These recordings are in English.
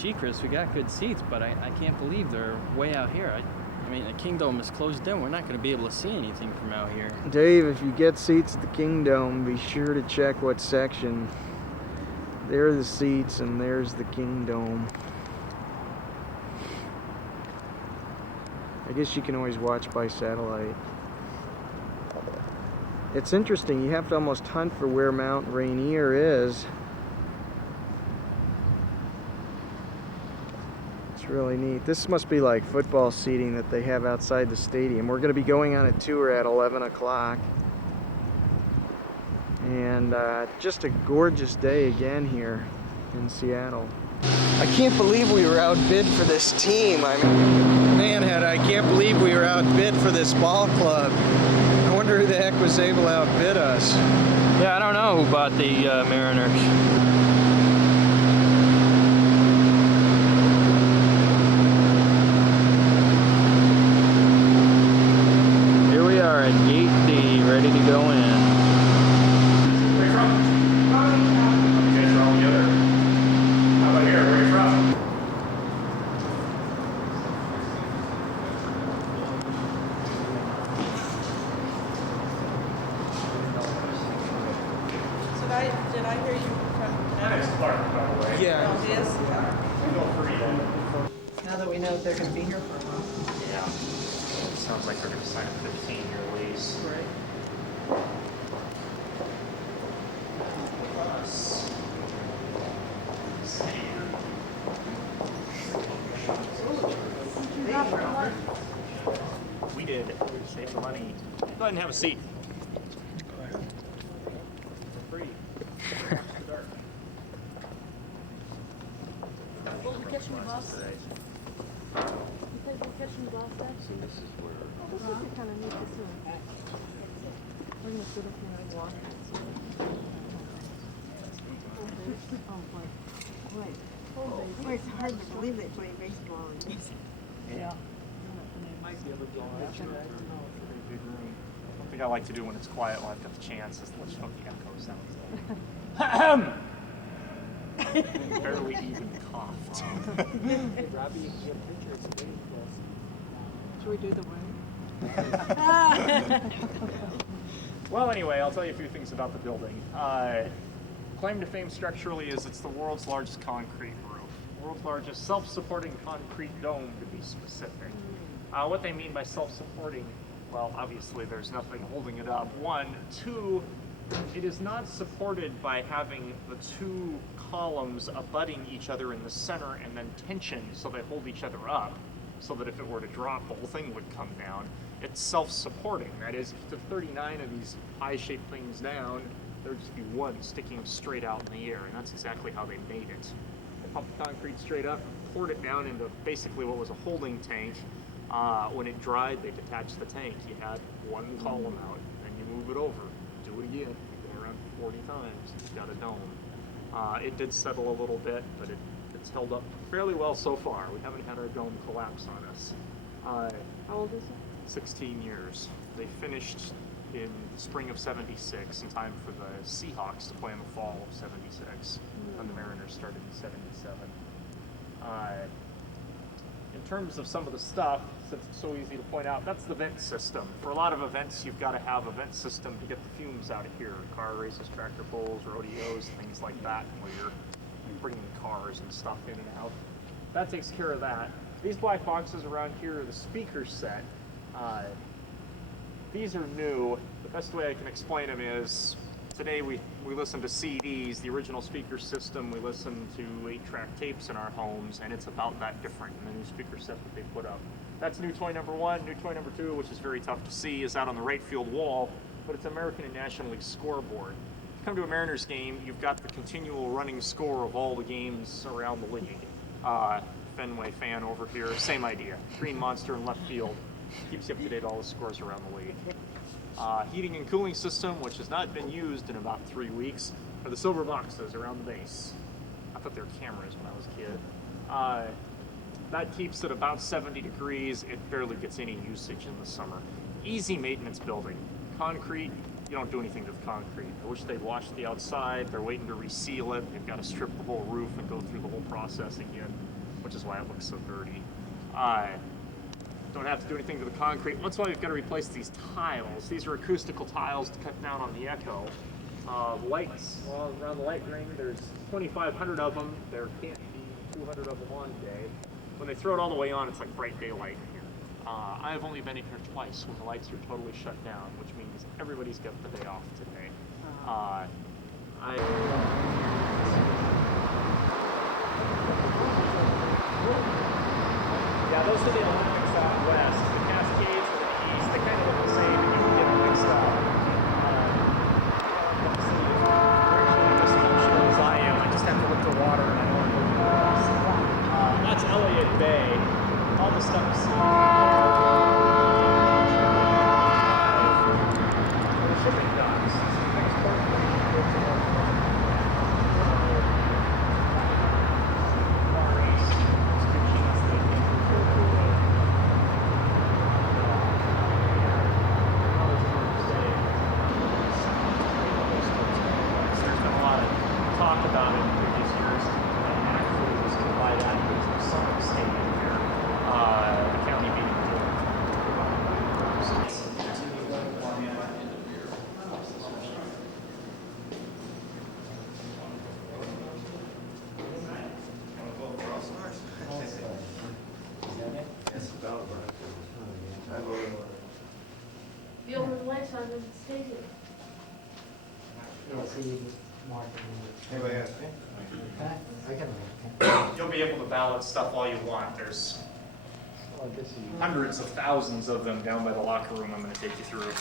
gee, Chris, we got good seats, but I can't believe they're way out here. I mean, the Kingdome is closed in. We're not going to be able to see anything from out here. Dave, if you get seats at the Kingdome, be sure to check what section. There are the seats, and there's the Kingdome. I guess you can always watch by satellite. It's interesting, you have to almost hunt for where Mount Rainier is. It's really neat. This must be like football seating that they have outside the stadium. We're going to be going on a tour at 11 o'clock. And just a gorgeous day again here in Seattle. I can't believe we were outbid for this team. I mean, Manhead, I can't believe we were outbid for this ball club. I wonder who the heck was able to outbid us. Yeah, I don't know who bought the Mariners. Here we are at Gate D, ready to go in. Where you from? You guys are all together. How about here? Where are you from? Did I hear you from? That is Clark, by the way. Yeah. Oh, it is? Feel free to. Now that we know they're going to be here for a while. Yeah. Sounds like they're going to sign a 15-year lease. Right. Plus. We did. We saved the money. Go ahead and have a seat. Free. Well, you catching the bus? You catching the bus back? So this is where... Oh, this would be kind of neat to see. We're going to sit up here and walk. Oh, boy. Wait. Boy, it's hard to believe they play baseball. Yeah. One thing I like to do when it's quiet while I've got the chance is let's hook the echo sounds like. Barely even coughed. Robbie, your picture is very close. Should we do the wing? Well, anyway, I'll tell you a few things about the building. Claim to fame structurally is it's the world's largest concrete roof. World's largest self-supporting concrete dome, to be specific. What they mean by self-supporting, well, obviously there's nothing holding it up. One. Two, it is not supported by having the two columns abutting each other in the center and then tension so they hold each other up, so that if it were to drop, the whole thing would come down. It's self-supporting. That is, if you took 39 of these pie-shaped things down, there would just be one sticking straight out in the air, and that's exactly how they made it. They pumped the concrete straight up, poured it down into basically what was a holding tank. When it dried, they detached the tank. You had one column out, then you move it over, do it again, you go around 40 times, you've got a dome. It did settle a little bit, but it's held up fairly well so far. We haven't had our dome collapse on us. How old is it? 16 years. They finished in spring of 76 in time for the Seahawks to play in the fall of 76, when the Mariners started in 77. In terms of some of the stuff, since it's so easy to point out, that's the vent system. For a lot of events, you've got to have a vent system to get the fumes out of here. Car races, tractor pulls, rodeos, things like that, where you're bringing cars and stuff in and out. That takes care of that. These black boxes around here are the speaker set. These are new. The best way I can explain them is today we listen to CDs, the original speaker system. We listen to 8-track tapes in our homes, and it's about that different in the new speaker set that they put up. That's new toy number 1. New toy number 2, which is very tough to see, is out on the right field wall, but it's American and National League scoreboard. If you come to a Mariners game, you've got the continual running score of all the games around the league. Fenway fan over here, same idea. Green monster in left field. Keeps you up to date all the scores around the league. Heating and cooling system, which has not been used in about 3 weeks, are the silver boxes around the base. I thought they were cameras when I was a kid. That keeps it about 70 degrees. It barely gets any usage in the summer. Easy maintenance building. Concrete, you don't do anything to the concrete. I wish they'd washed the outside. They're waiting to reseal it. They've got to strip the whole roof and go through the whole process again, which is why it looks so dirty. Don't have to do anything to the concrete. Once in a while, you've got to replace these tiles. These are acoustical tiles to cut down on the echo. Lights, well, around the light ring, there's 2,500 of them. There can't be 200 of them on day. When they throw it all the way on, it's like bright daylight in here. I've only been in here twice when the lights are totally shut down, which means everybody's got the day off today. Yeah, those are the Olympics out west. The Cascades are the east. They kind of look the same, and you can get them mixed up. They're actually as functional as I am. I just have to look for water, and I don't want to go through that's Elliott Bay. All the stuff you see. The shipping docks. This is the next part of The open lights on the stadium. You'll be able to ballot stuff all you want. There's hundreds of thousands of them down by the locker room I'm going to take you through.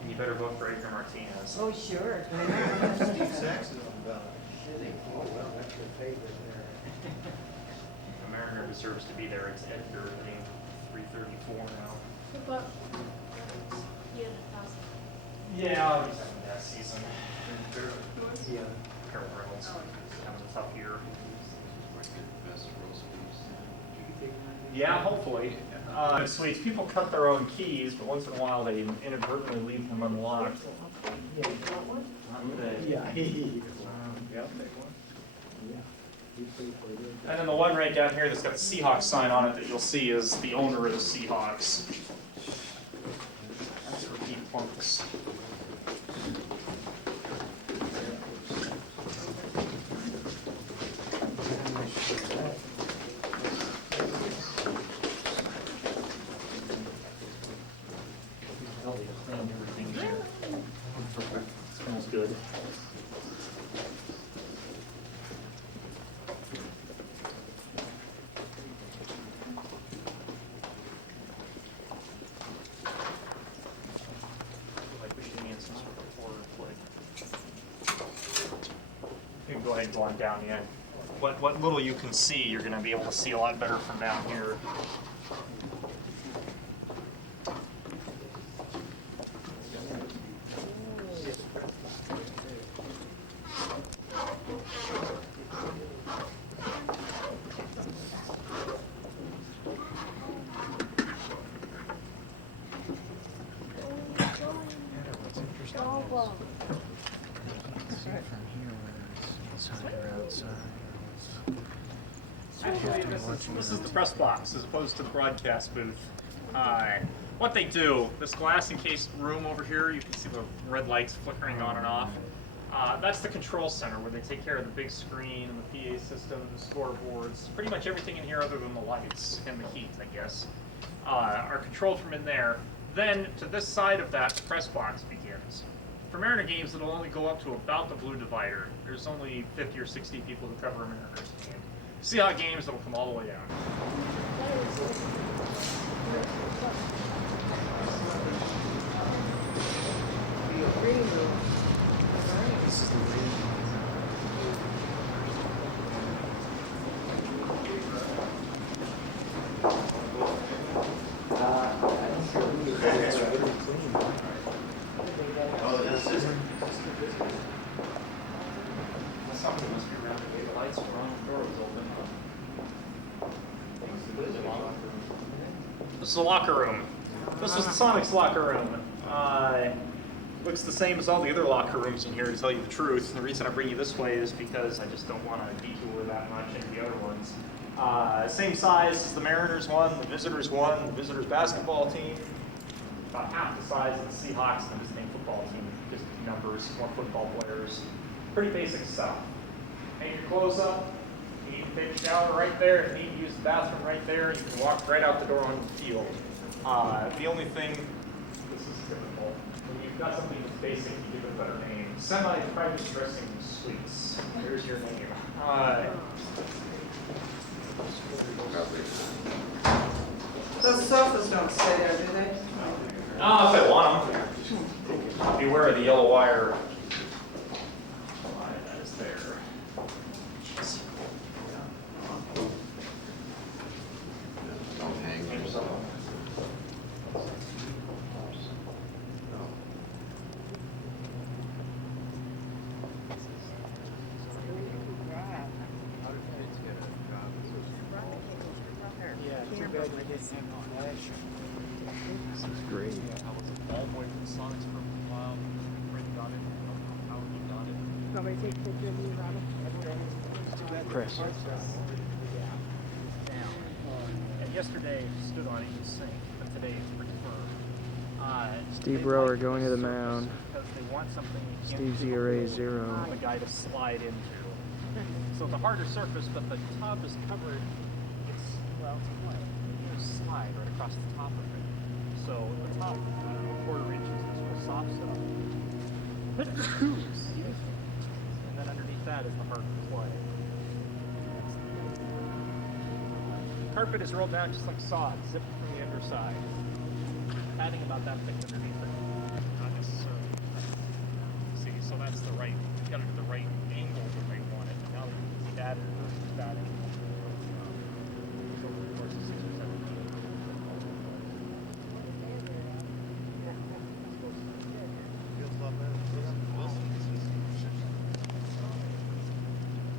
And you better vote for Edgar Martinez. Oh, sure. The Mariner deserves to be there. It's Edgar, I think, 334 now. What about the other thousand? Yeah, he's having that season. Yeah. Harold Reynolds having a tough year. Yeah, hopefully. Sweets. People cut their own keys, but once in a while they inadvertently leave them unlocked. Yeah. And then the one right down here that's got the Seahawks sign on it that you'll see is the owner of the Seahawks. That's for Pete Plunks. Smells good. Like we should be in some sort of horror flick. You can go ahead and go on down in. What little you can see, you're going to be able to see a lot better from down here. Actually, this is the press box as opposed to the broadcast booth. What they do, this glass encased room over here, you can see the red lights flickering on and off. That's the control center where they take care of the big screen and the PA system, the scoreboards, pretty much everything in here other than the lights and the heat, I guess, are controlled from in there. Then to this side of that, the press box begins. For Mariner games, it'll only go up to about the blue divider. There's only 50 or 60 people who cover a Mariners game. Seahawks games, it'll come all the way down. This is the reading room. Somebody must be around the way the lights were on, the door was open. This is the locker room. This was the Sonics locker room. Looks the same as all the other locker rooms in here, to tell you the truth. The reason I bring you this way is because I just don't want to detour that much into the other ones. Same size as the Mariners one, the Visitors one, the Visitors basketball team. About half the size of the Seahawks and the visiting football team. Just numbers, more football players. Pretty basic stuff. Hang your clothes up. You need to take a shower right there. If you need to use the bathroom right there, you can walk right out the door on the field. The only thing, this is typical. When you've got something that's basic, you give it a better name. Semi-private dressing suites. Here's your name. Those sofas don't stay there, do they? No, if I want them. Beware of the yellow wire. That is there. Don't hang yourself. This is great. Somebody take a picture of me, Robin? Chris. And yesterday stood on it was sink, but today it's pretty firm. Steve Rower going to the mound. Because they want something you Steve can't ZRA 0. the guy to slide into. So it's a harder surface, but the top is covered. It's clay. You slide right across the top of it. So the top 1/4 inches is for soft stuff. And then underneath that is the hard clay. Carpet is rolled down just like sod, zipped from the underside. Padding about that thick underneath it. Not necessarily. See, so that's the right, you gotta do the right angle that they want it. Now you can see that versus that angle. So over the course of 6 or 7 feet.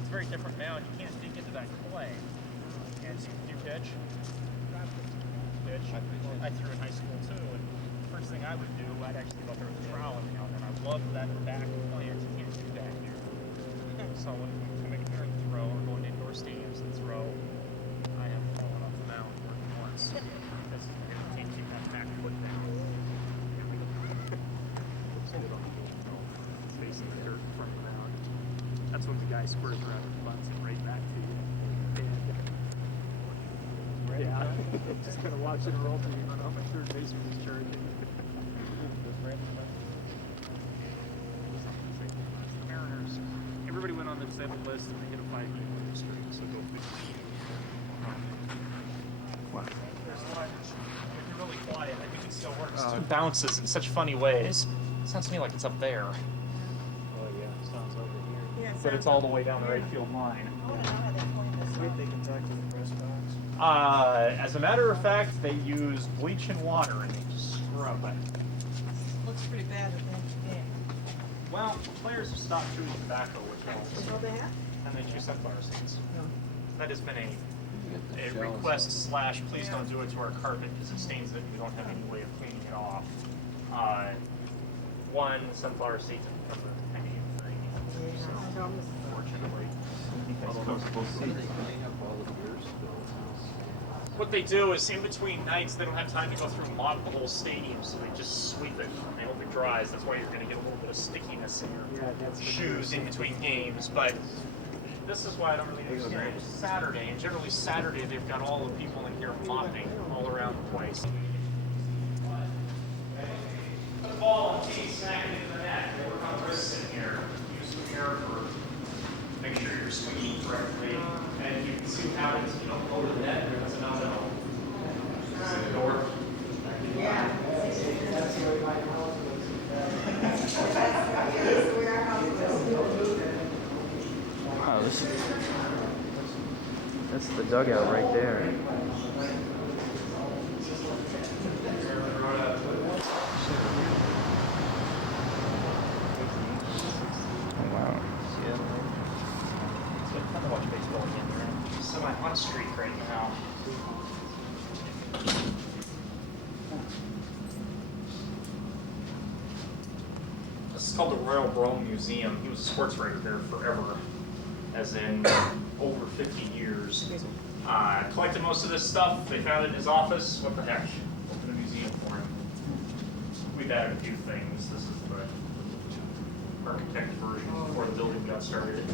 It's a very different mound. You can't dig into that clay. And so you pitch. I threw in high school too, and first thing I would do, I'd actually go there with a trowel every now and then. I love that back plant. You can't do that here. So when we come in here and throw, or going to indoor stadiums and throw, I have fallen off the mound more than once. Because you can't keep that back foot down. It's facing the dirt in front of the mound. That's when the guy squares around and butts it right back to you. Yeah, just kind of watching it roll through you. I don't know if my third baseman is charging. The Mariners, everybody went on the disabled list and they hit a 5-game winning streak, so go 15. Wow. There's a lot. They're really quiet. I think it still works. It bounces in such funny ways. It sounds to me like it's up there. Oh yeah, it sounds over here. Yeah, But it's all the way down the right field line. I don't know how they point this out. They can talk to the press box. As a matter of fact, they use bleach and water and they just scrub it. Looks pretty bad at the end of the game. Well, players have stopped chewing tobacco, which helps. Is what they have? And they chew sunflower seeds. No. That has been a request slash please don't do it to our carpet because it stains it and we don't have any way of cleaning it off. One, sunflower seeds have become a penny thing. So, unfortunately. What they do is in between nights they don't have time to go through and mop the whole stadium, so they just sweep it. They hope it dries. That's why you're going to get a little bit of stickiness in your shoes in between games. But this is why I don't really understand. It's Saturday, and generally Saturday they've got all the people in here mopping all around the place. Put the ball and tee smacking into the net. They work on wrists in here. Use the mirror for make sure you're swinging correctly. And you can see what happens, you don't go to the net, there's another no. See the door? Yeah. Wow, that's the dugout right there. Wow. It's been fun to watch baseball again. They're semi-hot streak right now. called the Royal Brougham Museum. He was a sports writer there forever, as in over 50 years. Collected most of this stuff. They found it in his office. What the heck? Open a museum for him. We've added a few things. This is the architect version before the building got started.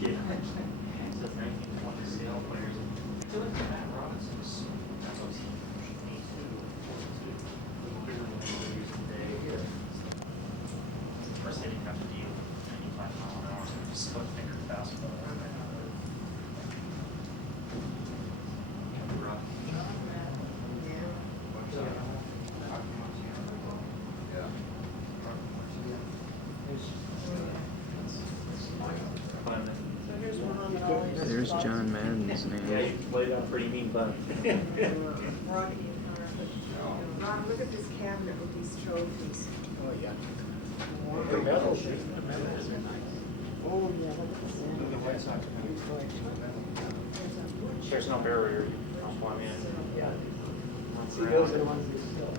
Yeah. It's the 1920 scale players. I feel like Matt Robinson's. That's what he me too. Of course, they didn't have to deal with 95 mile an hour split finger fastball. There's John Madden's Yeah, name. you played out pretty mean, but. Rocky and Ron, look at this cabinet with these trophies. Oh, yeah. The medals. Oh, yeah, look at this. There's no barrier. I'll climb in. Yeah. See, those are the ones that still.